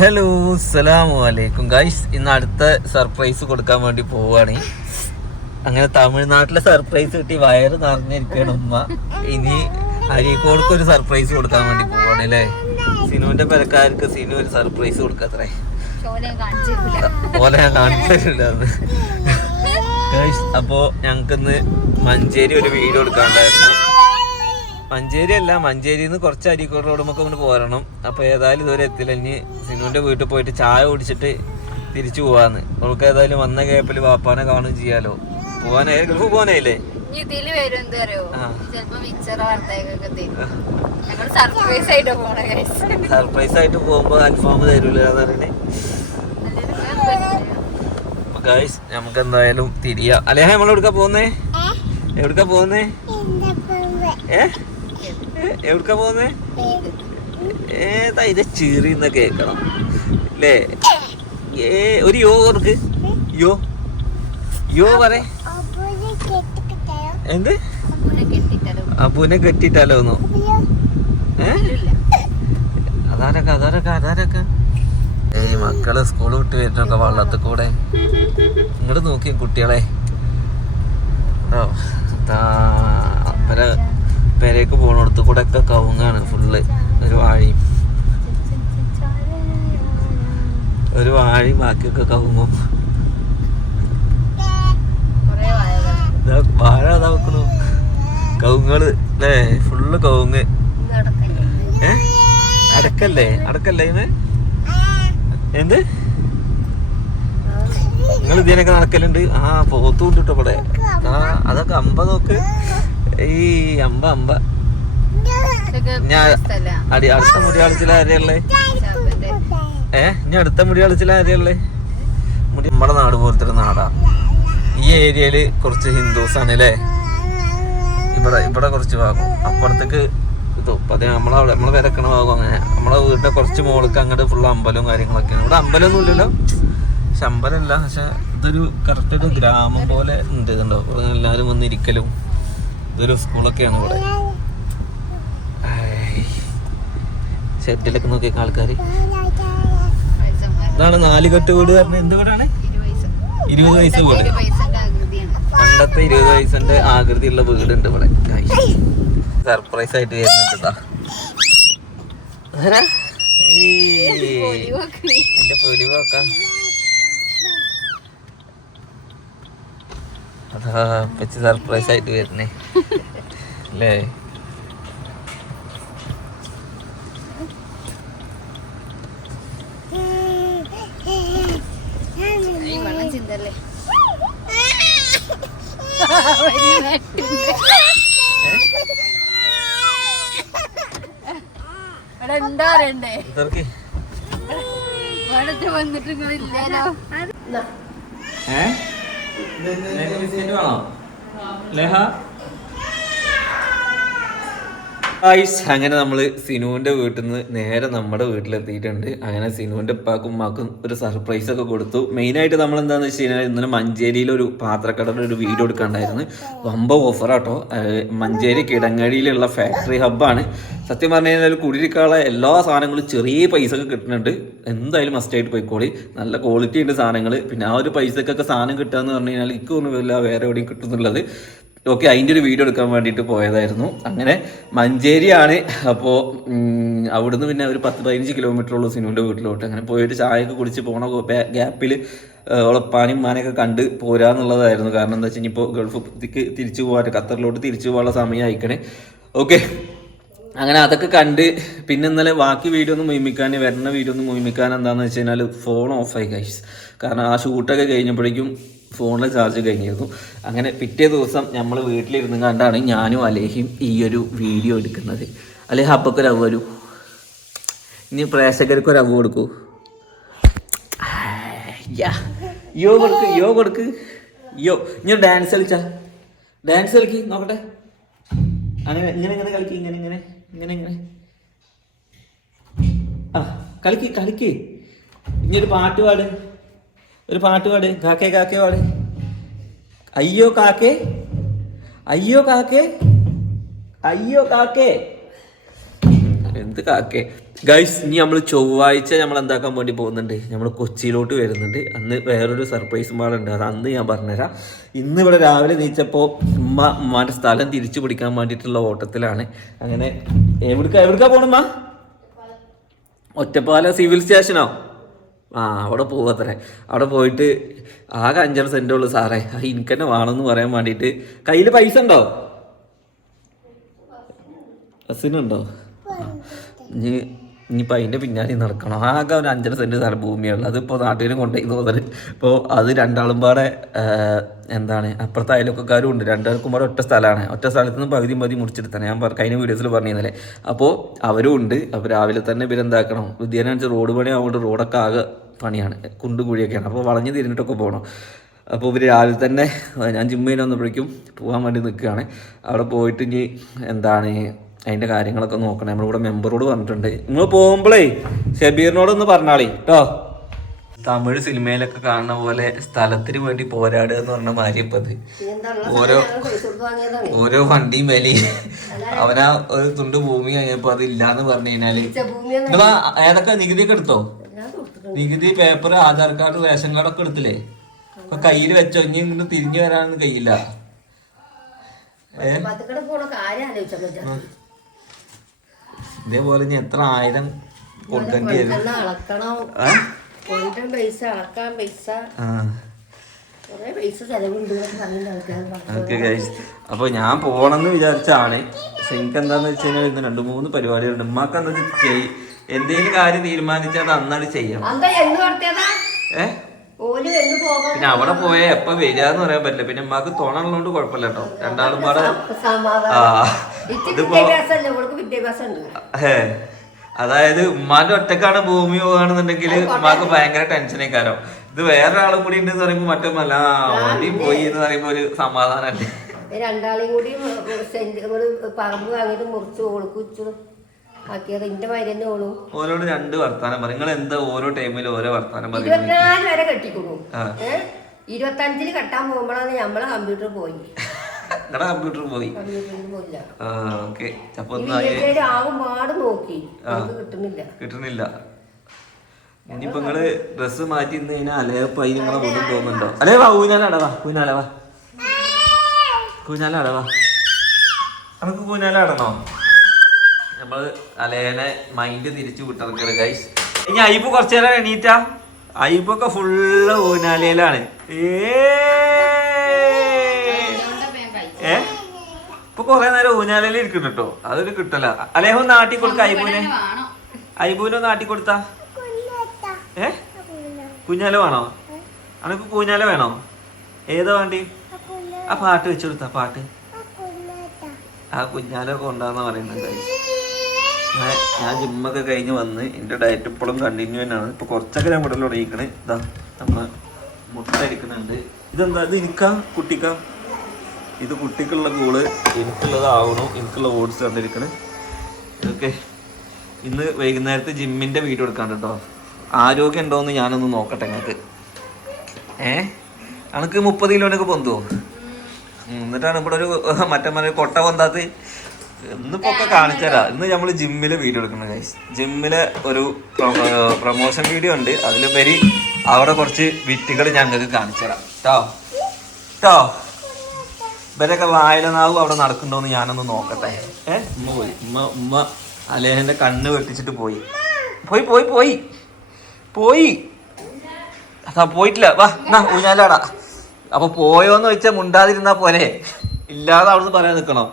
Hello അസ്സലാമു അലൈക്കും guys. ഇന്ന് അടുത്ത സർപ്രൈസ് കൊടുക്കാൻ വേണ്ടി പോവാണ്. അങ്ങനെ തമിഴ്നാട്ടിലെ സർപ്രൈസ് കിട്ടി വയറ് നിറഞ്ഞിരിക്കുകയാണ് ഉമ്മ. ഇനി അരീക്കോടുക്ക് ഒരു സർപ്രൈസ് കൊടുക്കാൻ വേണ്ടി പോവാണ് അല്ലേ. സിനുവിന്റെ പെരക്കാർക്ക് സിനു ഒരു സർപ്രൈസ് കൊടുക്കത്രേ. പോലെ ഞാൻ കാണിച്ചിട്ടില്ല ഗൈസ്. അപ്പോ ഞങ്ങൾക്കിന്ന് മഞ്ചേരി ഒരു വീഡിയോ എടുക്കാണ്ടായിരുന്നു. മഞ്ചേരി അല്ല, മഞ്ചേരിയിൽ നിന്ന് കുറച്ച് അരീക്കോട് റോഡ് നമുക്ക് കൊണ്ട് പോരണം. അപ്പോൾ ഏതായാലും ഇതുവരെ എത്തില്ല. ഇനി സിനുവിൻ്റെ വീട്ടിൽ പോയിട്ട് ചായ കുടിച്ചിട്ട് തിരിച്ചു പോവാന്ന്. അവൾക്ക് ഏതായാലും വന്ന ഗ്യാപ്പിൽ വാപ്പാനെ കാണുകയും ചെയ്യാലോ. പോവാനായി ഗൾഫ് പോവാനായില്ലേ. സർപ്രൈസ് ആയിട്ട് പോകുമ്പോ അൽഫാം തരൂല എന്നറിയണേ ഗൈസ്. നമുക്ക് എന്തായാലും തിരിയാം. അല്ലെ നമ്മളെവിടുക്കാ പോകുന്നേ? എവിടുക്കാ പോകുന്നേ? എവിടുക്കാ പോകുന്നേ? ഏതാ ഇത് ചീറിന്ന് കേക്കണം അല്ലേ? ഒരു യോ ഓർക്ക് യോ യോ പറ. എന്ത് അപ്പൂനെ കെട്ടിട്ടാലോന്നോ? അതാരൊക്കെ ഏയ് മക്കള് സ്കൂൾ വിട്ട് വരുന്നൊക്കെ വള്ളത്തിൽ കൂടെ ഇങ്ങോട്ട് നോക്കി കുട്ടികളെ. പെരേക്ക് പോണടത്ത് കൂടെ ഒക്കെ കവുങ്ങാണ് ഫുള്ള്. ഒരു വാഴയും ബാക്കിയൊക്കെ കവുങ്ങും. വാഴ അതാ വെക്കണു. കവുങ്ങള് അല്ലേ, ഫുള്ള് കവുങ്ങ്. അടക്കല്ലേ ഇന്ന്? എന്ത് നിങ്ങൾ ഇതിനൊക്കെ നടക്കലുണ്ട്? പോത്തുണ്ട് കേട്ടോ ഇവിടെ. അതൊക്കെ അമ്പ നോക്ക്. ഈ അമ്പ ഞാൻ അടുത്ത മുടി കളിച്ചിൽ ആരെയുള്ളേ? ഇനി അടുത്ത മുടി കളിച്ചിൽ ആരെയുള്ളേ? മുടി നമ്മുടെ നാട് പോലത്തെ ഒരു നാടാ. ഈ ഏരിയയില് കുറച്ച് ഹിന്ദുസ് ആണ് അല്ലേ. ഇവിടെ കുറച്ച് ഭാഗം അപ്പുറത്തേക്ക് നമ്മളെ വിരക്കണ ഭാഗം. അങ്ങനെ നമ്മളെ വീടിന്റെ കുറച്ച് മോൾക്ക് അങ്ങോട്ട് ഫുള്ള് അമ്പലവും കാര്യങ്ങളൊക്കെയാണ്. ഇവിടെ അമ്പലമൊന്നും ഇല്ലല്ലോ, പക്ഷെ അമ്പലമല്ല, പക്ഷെ ഇതൊരു കറക്റ്റ് ഒരു ഗ്രാമം പോലെ ഉണ്ട്. ഇതുണ്ടോ, ഇവിടെ എല്ലാവരും വന്നിരിക്കലും. ഇതൊരു സ്കൂളൊക്കെയാണ് ഇവിടെ. ഷെഡിലൊക്കെ നോക്കിയേക്ക ആൾക്കാർ. ഇതാണ് നാലുകെട്ട് വീട് പറഞ്ഞത്. എന്ത് വീടാണ്? 20 വയസ്സ് വീട്. പണ്ടത്തെ 20 വയസ്സിന്റെ ആകൃതിയുള്ള വീടുണ്ട് ഇവിടെ. സർപ്രൈസ് ആയിട്ട് വരുന്നുണ്ട്. എന്റെ പൊലിവൊക്ക അതാ പച്ച സർപ്രൈസ് ആയിട്ട് വരുന്നേ അല്ലേ. അങ്ങനെ നമ്മള് സിനുവിന്റെ വീട്ടിൽ നിന്ന് നേരെ നമ്മുടെ വീട്ടിലെത്തിയിട്ടുണ്ട്. അങ്ങനെ സിനുവിന്റെ ഉപ്പാക്കും ഉമ്മാക്കും ഒരു സർപ്രൈസ് ഒക്കെ കൊടുത്തു. മെയിനായിട്ട് നമ്മൾ എന്താന്ന് വെച്ച് കഴിഞ്ഞാൽ ഇന്നലെ മഞ്ചേരിയിലൊരു പാത്രക്കടയുടെ ഒരു വീഡിയോ എടുക്കാണ്ടായിരുന്നു. വമ്പ ഓഫറാട്ടോ. മഞ്ചേരി കിടങ്ങഴിയിലുള്ള ഫാക്ടറി ഹബ്ബാണ്. സത്യം പറഞ്ഞു കഴിഞ്ഞാൽ കുടിയിരിക്കാനുള്ള എല്ലാ സാധനങ്ങളും ചെറിയ പൈസക്ക് കിട്ടുന്നുണ്ട്. എന്തായാലും മസ്റ്റായിട്ട് പോയിക്കോളി. നല്ല ക്വാളിറ്റി ഉണ്ട് സാധനങ്ങൾ. പിന്നെ ആ ഒരു പൈസക്കൊക്കെ സാധനം കിട്ടുക എന്ന് പറഞ്ഞു കഴിഞ്ഞാൽ എനിക്കൊന്നുമില്ല വേറെ എവിടെയും കിട്ടുന്നുള്ളത്. ഓക്കെ, അതിൻ്റെ ഒരു വീഡിയോ എടുക്കാൻ വേണ്ടിയിട്ട് പോയതായിരുന്നു. അങ്ങനെ മഞ്ചേരിയാണ്. അപ്പോൾ അവിടുന്ന് പിന്നെ ഒരു 10-15 കിലോമീറ്ററുള്ള സിനുവിൻ്റെ വീട്ടിലോട്ട്. അങ്ങനെ പോയിട്ട് ചായയൊക്കെ കുടിച്ച് പോണ ഗ്യാപ്പിൽ ഉളപ്പാനും മാനൊക്കെ കണ്ട് പോരാന്നുള്ളതായിരുന്നു. കാരണം എന്താ വെച്ചാൽ ഇപ്പോൾ ഗൾഫിലേക്ക് തിരിച്ചു പോകാൻ, ഖത്തറിലോട്ട് തിരിച്ചു പോകാനുള്ള സമയം അയക്കണേ. ഓക്കെ, അങ്ങനെ അതൊക്കെ കണ്ട് പിന്നെ ഇന്നലെ ബാക്കി വീഡിയോ ഒന്നും മുയിമിക്കാൻ, വരുന്ന വീഡിയോ ഒന്നും മുയിമിക്കാൻ എന്താണെന്ന് വെച്ച് കഴിഞ്ഞാൽ ഫോൺ ഓഫായി ഗൈസ്. കാരണം ആ ഷൂട്ടൊക്കെ കഴിഞ്ഞപ്പോഴേക്കും ഫോണിലെ ചാർജ് കഴിഞ്ഞിരുന്നു. അങ്ങനെ പിറ്റേ ദിവസം നമ്മൾ വീട്ടിലിരുന്ന് കണ്ടാണ് ഞാനും അലേഹിയും ഈ ഒരു വീഡിയോ എടുക്കുന്നത്. അലേഹ അപ്പൊക്കെ ഒരു അവ വരൂ. ഇനി പ്രേക്ഷകർക്ക് ഒരു അവ കൊടുക്കൂ. യോ കൊടുക്ക്. ഇനി ഡാൻസ് കളിക്ക് നോക്കട്ടെ. അങ്ങനെ ഇങ്ങനെ കളിക്ക്. ഇങ്ങനെ കളിക്ക്. ഇനി ഒരു പാട്ട് പാട്. കാക്കേ പാട്. അയ്യോ കാക്കേ എന്ത് കാക്കേ. ഗൈസ് ഇനി നമ്മൾ ചൊവ്വാഴ്ച നമ്മൾ എന്താക്കാൻ വേണ്ടി പോകുന്നുണ്ട്, നമ്മൾ കൊച്ചിയിലോട്ട് വരുന്നുണ്ട്. അന്ന് വേറൊരു സർപ്രൈസ് മാളുണ്ട്, അത് അന്ന് ഞാൻ പറഞ്ഞുതരാം. ഇന്ന് ഇവിടെ രാവിലെ നീച്ചപ്പോൾ ഉമ്മാൻ്റെ സ്ഥലം തിരിച്ചു പിടിക്കാൻ വേണ്ടിയിട്ടുള്ള ഓട്ടത്തിലാണ്. അങ്ങനെ എവിടേക്കാ പോകണമ്മ? ഒറ്റപ്പാലം സിവിൽ സ്റ്റേഷനോ? അവിടെ പോകത്രേ. അവിടെ പോയിട്ട് ആകെ 5 സെൻറ്റേ ഉള്ളൂ സാറേ, എനിക്ക് തന്നെ വേണമെന്ന് പറയാൻ വേണ്ടിയിട്ട്. കയ്യിൽ പൈസ ഉണ്ടോ? ബസ്സിനുണ്ടോ? ഇനിയിപ്പോൾ അതിൻ്റെ പിന്നാലെ നടക്കണം. ആകെ ഒരു 5 സെൻറ്റ് സ്ഥലം ഭൂമിയുള്ളൂ. അതിപ്പോൾ നാട്ടിലും കൊണ്ടുപോയി തോന്നല്. ഇപ്പോൾ അത് രണ്ടാളും പാടെ എന്താണ് അപ്പുറത്തെ അയൽവക്കക്കാരും ഉണ്ട്. രണ്ടുപേർക്കും പാടെ ഒറ്റ സ്ഥലമാണ്. ഒറ്റ സ്ഥലത്ത് നിന്ന് പകുതി മുറിച്ചെടുത്താണ്. ഞാൻ കഴിഞ്ഞ വീഡിയോസിൽ പറഞ്ഞിരുന്നല്ലേ. അപ്പോൾ അവരും ഉണ്ട്. അപ്പോൾ രാവിലെ തന്നെ ഇവരെന്താക്കണം, വിദ്യാഭ്യാസം റോഡ് പണി ആവുകൊണ്ട് റോഡൊക്കെ ആകെ പണിയാണ്, കുണ്ടും കുഴിയൊക്കെയാണ്. അപ്പോൾ വളഞ്ഞ് തിരിഞ്ഞിട്ടൊക്കെ പോകണം. അപ്പോൾ ഇവർ രാവിലെ തന്നെ ഞാൻ ജിമ്മിൽ വന്നപ്പോഴേക്കും പോകാൻ വേണ്ടി നിൽക്കുകയാണ്. അവിടെ പോയിട്ട് ഇനി എന്താണ് അതിൻ്റെ കാര്യങ്ങളൊക്കെ നോക്കണം. നമ്മളിവിടെ മെമ്പറോട് പറഞ്ഞിട്ടുണ്ട്, നിങ്ങൾ പോകുമ്പോഴേ ഷബീറിനോടൊന്ന് പറഞ്ഞാളേ കേട്ടോ. തമിഴ് സിനിമയിലൊക്കെ കാണുന്ന പോലെ സ്ഥലത്തിന് വേണ്ടി പോരാടുക എന്ന് പറഞ്ഞ മാതിരി ഇപ്പത് ഓരോ വണ്ടിയും വിലയും അവനാ ഒരു തുണ്ട് ഭൂമി കഴിഞ്ഞപ്പോ അത് ഇല്ലാന്ന് പറഞ്ഞു കഴിഞ്ഞാല് നിങ്ങൾ ഏതൊക്കെ നികുതിയൊക്കെ എടുത്തോ? നികുതി, പേപ്പർ, ആധാർ കാർഡ്, റേഷൻ കാർഡൊക്കെ എടുത്തില്ലേ? അപ്പൊ കയ്യിൽ വെച്ചോ, ഇനി ഇങ്ങോട്ട് തിരിഞ്ഞു വരാനൊന്നും കഴിയില്ല. ഇതേപോലെ ഇനി എത്ര 1000 കൊടുക്കേണ്ടി വരും. ഓക്കെ ഗൈസ്, അപ്പൊ ഞാൻ പോണെന്ന് വിചാരിച്ചാണ്. പക്ഷെ എനിക്ക് എന്താന്ന് വെച്ച് കഴിഞ്ഞാൽ ഇന്ന് 2-3 പരിപാടികളുണ്ട്. ഉമ്മാക്ക് എന്താ എന്തെങ്കിലും കാര്യം തീരുമാനിച്ചാൽ അത് അന്നാണ് ചെയ്യണം. പിന്നെ അവിടെ പോയാൽ എപ്പ വരികയെന്ന് പറയാൻ പറ്റില്ല. പിന്നെ ഉമ്മാക്ക് തോന്നുള്ളതുകൊണ്ട് കുഴപ്പമില്ല കേട്ടോ. രണ്ടാളും പാടെ അതായത് ഉമ്മാന്റെ ഒറ്റക്കാണ് ഭൂമി പോവുകയാണെന്നുണ്ടെങ്കിൽ ഉമ്മാക്ക് ഭയങ്കര ടെൻഷനേക്കാരോ. ഇത് വേറൊരാളും കൂടി ഉണ്ടെന്ന് പറയുമ്പോ മറ്റൊന്നല്ല, വണ്ടിയും പോയി എന്ന് പറയുമ്പോ ഒരു സമാധാനല്ലേ. രണ്ടാളെയും കൂടി പറമ്പ് വാങ്ങിട്ട് മുറിച്ച് കൊടുക്കും ആക്കിയത് എന്റെ മരുന്ന് ഓളും. ഓരോട് 2 വർത്താനം പറയും. നിങ്ങൾ എന്താ ഓരോ ടൈമിലും ഓരോ വർത്താനം പറയും. 24 വരെ കെട്ടിക്കൊടു. 25 കെട്ടാൻ പോകുമ്പോഴാണ് നമ്മളെ കമ്പ്യൂട്ടർ പോയി. കമ്പ്യൂട്ടർ പോയി. ആകുമ്പാട് നോക്കി കിട്ടുന്നില്ല. ഇനിയിപ്പോ നിങ്ങള് ഡ്രസ്സ് മാറ്റി ഇന്ന് കഴിഞ്ഞാൽ അലയപ്പായി നിങ്ങളെ വീട്ടിൽ പോകുന്നുണ്ടോ? അല്ലേ വാ, ഊഞ്ഞാലടവാ നമുക്ക് ഊഞ്ഞാലാടണോ? നമ്മള് അലേനെ മൈൻഡ് തിരിച്ചു വിട്ടിറക്കല് ഗൈസ്. ഇനി അയ്യപ്പ് കുറച്ചു നേരം എണീറ്റാ. അയ്യപ്പൊക്കെ ഫുള്ള് ഊഞ്ഞാലയിലാണ്. ഇപ്പൊ കൊറേ നേരം ഊഞ്ഞാലയിൽ ഇരിക്കുന്നു കേട്ടോ. അതൊരു കിട്ടല. അലേഹ ഒന്ന് ആട്ടി കൊടുക്ക. അയ്യപ്പൂനെ ഒന്ന് ആട്ടി കൊടുത്താ. കുഞ്ഞാല വേണോ? അനക്ക് കുഞ്ഞാല വേണോ? ഏതാ വേണ്ടി? ആ പാട്ട് വെച്ചു കൊടുത്താ. പാട്ട് ആ കുഞ്ഞാലൊക്കെ ഉണ്ടാന്ന് പറയുന്നുണ്ട്. ഞാൻ ജിമ്മൊക്കെ കഴിഞ്ഞ് വന്ന് എൻ്റെ ഡയറ്റ് ഇപ്പോഴും കണ്ടിന്യൂ തന്നെയാണ്. ഇപ്പൊ കുറച്ചൊക്കെ ഞാൻ മുടൽ തുടങ്ങിക്കണ്. ഇതാ നമ്മള് മുട്ട അരിക്കുന്നുണ്ട്. ഇതെന്താ? ഇത് എനിക്കാ കുട്ടിക്കാ? ഇത് കുട്ടിക്കുള്ള കൂള്, എനിക്കുള്ളതാവണു. എനിക്കുള്ള ഓട്സ് കണ്ടിരിക്കണ്. ഇതൊക്കെ ഇന്ന് വൈകുന്നേരത്തെ ജിമ്മിന്റെ വീഡിയോ എടുക്കാണ്ട് കേട്ടോ. ആരോഗ്യം ഉണ്ടോയെന്ന് ഞാനൊന്ന് നോക്കട്ടെ നിങ്ങൾക്ക്. അനക്ക് 30 കിലോനൊക്കെ പൊന്തുവോ? എന്നിട്ടാണ് ഇവിടെ ഒരു മറ്റേ കൊട്ട പൊന്താത്ത്. ഇന്നിപ്പോ ഒക്കെ കാണിച്ചുതരാം. ഇന്ന് നമ്മൾ ജിമ്മിലെ വീഡിയോ എടുക്കുന്നത് ഗൈസ്. ജിമ്മിലെ ഒരു പ്രൊമോഷൻ വീഡിയോ ഉണ്ട്. അതിലുപരി അവിടെ കുറച്ച് വിറ്റുകൾ ഞങ്ങൾക്ക് കാണിച്ചു തരാം കേട്ടോ. ഇവരൊക്കെ വായലനാവും അവിടെ നടക്കണ്ടോന്ന് ഞാനൊന്ന് നോക്കട്ടെ. ഉമ്മ പോയി. ഉമ്മ അലേഹന്റെ കണ്ണ് വെട്ടിച്ചിട്ട് പോയി. അതാ പോയിട്ടില്ല. വാ ഊഞ്ഞാലാടാ. അപ്പൊ പോയോന്ന് വെച്ചാൽ മുണ്ടാതിരുന്നാ പോലെ, ഇല്ലാതെ അവിടുന്ന് പറയാൻ നിക്കണോ?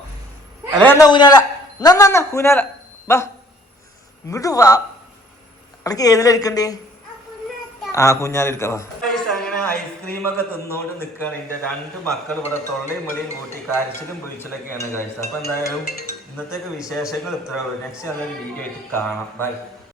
അല്ലെ എന്നാ ഊഞ്ഞാല ഊഞ്ഞാല വാ ഇങ്ങോട്ട് വാ. അനക്ക് ഏതിലെടുക്കണ്ടേ? കുഞ്ഞാലെടുക്ക വാ. അങ്ങനെ ഐസ്ക്രീമൊക്കെ തിന്നുകൊണ്ട് നിൽക്കുകയാണ്. എൻ്റെ 2 മക്കൾ ഇവിടെ തൊള്ളയും വെളിയും കൂട്ടി കരച്ചിലും പിഴിച്ചിലൊക്കെയാണ് കഴിച്ചത്. അപ്പൊ എന്തായാലും ഇന്നത്തേക്ക് വിശേഷങ്ങൾ ഇത്രേ ഉള്ളൂ. നെക്സ്റ്റ് നല്ലൊരു വീഡിയോ ആയിട്ട് കാണാം. ബൈ.